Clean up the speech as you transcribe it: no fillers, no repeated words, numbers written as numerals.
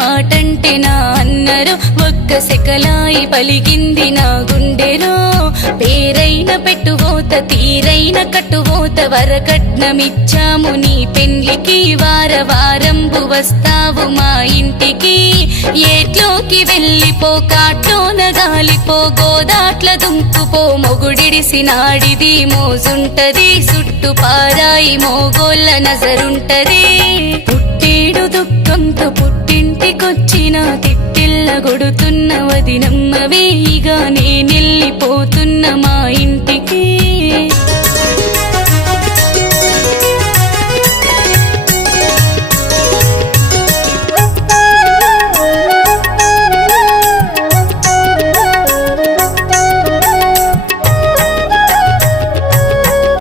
మాటంటే నా అన్నరు ఒక్క సెకలాయి పలిగింది నా గుండెలో పేరైన పెట్టువోత తీరైన కట్టువోత వరకట్నమిచ్చాము నీ పెండ్లికి వారంబు వస్తావు మా ఇంటికి ఏట్లోకి వెళ్ళిపో కాట్లోన గాలిపో గోదాట్ల దుంకుపో మొగుడిడిసినాడిది మోజుంటది చుట్టు పారాయి మోగోళ్ళ నజరుంటది పుట్టేడు దుఃఖంతో పుట్టింటికొచ్చిన తిట్టిల్ల గొడుతున్న వదినమ్మవే ఇక నేనెళ్ళిపోతున్న మా ఇంటికి